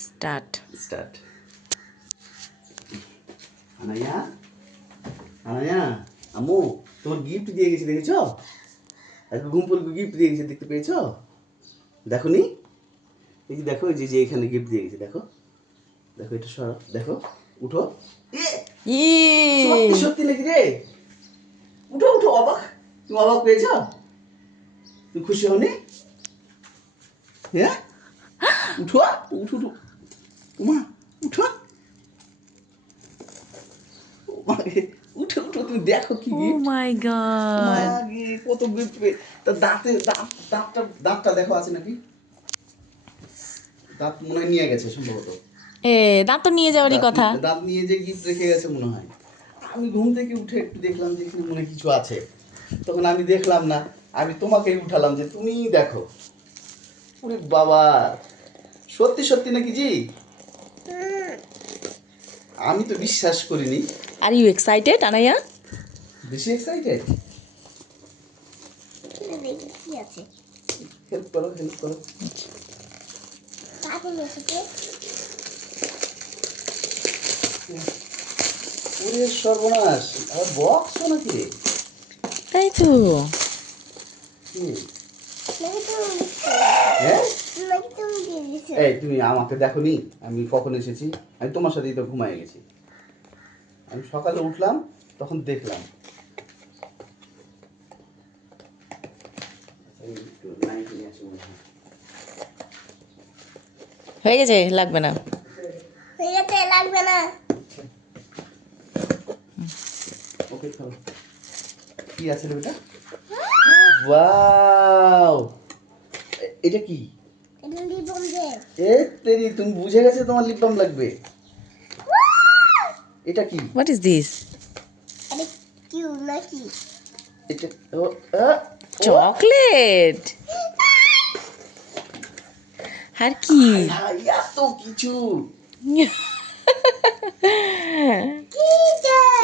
Start. Start. Anaya, Anaya, আম্মু তোমার gift দিয়ে গেছে, দেখেছো? আজকে ঘুমপুরকে গিফট দিয়ে গেছে, দেখতে পেয়েছো? দেখো নি, এই যে দেখো, এই যে এখানে গিফট দিয়ে গেছে, দেখো দেখো, এটা সরো, দেখো, উঠো। সত্যি সত্যি নাকি রে? উঠো উঠো, অবাক, তুমি অবাক পেয়েছ? তুমি খুশি হওনি? হ্যাঁ, উঠো উঠো উঠো, মা উঠো, উঠো উঠো, তুমি দেখো কি ও গিফট। মাই গড, কত গিফট। তার দাঁতটা দেখো আছে নাকি? দাঁত মনে হয় নিয়ে গেছে সম্ভবত। দাঁত তো নিয়ে যাওয়ারই কথা। দাঁত নিয়ে যে গিফট রেখে গেছে মনে হয়। আমি ঘুম থেকে উঠে একটু দেখলাম যে এখানে মনে কিছু আছে, তখন আমি দেখলাম না, আমি তোমাকেই উঠালাম যে তুমি দেখো। ওরে বাবা, সত্যি সত্যি নাকি জি? আমি তো বিশ্বাস করিনি। Are you excited Anaya? বেশি এক্সাইটেড। হেল্প করো, হেল্প করো। ওরে সর্বনাশ, আবার বক্স নাকি রে? তাই তো। হ্যাঁ, এই তুমি আমাকে দেখো নি আমি কখন এসেছি? আমি তোমার সাথেই তো ঘুমায় গেছি। আমি সকালে উঠলাম, তখন দেখলাম। হয়ে গেছে, লাগবে না। ওকে, চলো। কি আছে রে বেটা? ওয়াও, এটা কি? এ তেরি, তুমি বুঝে গেছে তোমার লিপ বাম লাগবে। এটা কি? What is this? এটা চকলেট। আর কি? এত কিছু।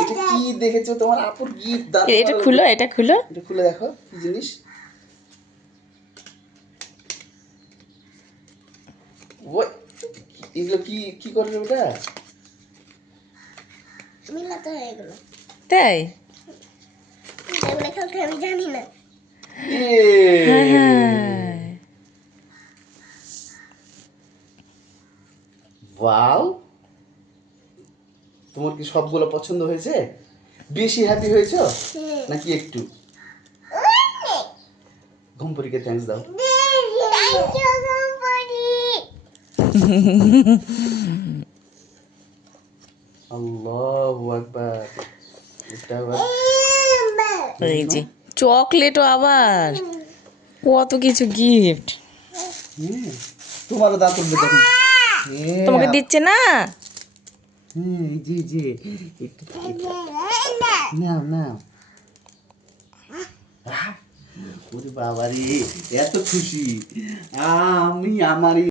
এটা কি দেখেছো? তোমার আপুর গিফট। এটা খুলো, এটা খুলো। এটা খুলে দেখো কি জিনিস। ওই, এগুলো কি কি করবে ওটা? তাই? আমি জানি না। ওয়াও, তোমার কি সবগুলো পছন্দ হয়েছে? বেশি হ্যাপি হয়েছো নাকি একটু? ঘুমপুরিকে থ্যাঙ্কস দাও। আল্লাহু আকবার। এটা আবার এই যে চকলেটও আবার, কত কিছু গিফট। তোমারও দাঁত উঠবে তখন। তোমাকে দিচ্ছে না? জি জি, নাও নাও। ওরে বাবারে, এত খুশি আমি আমারই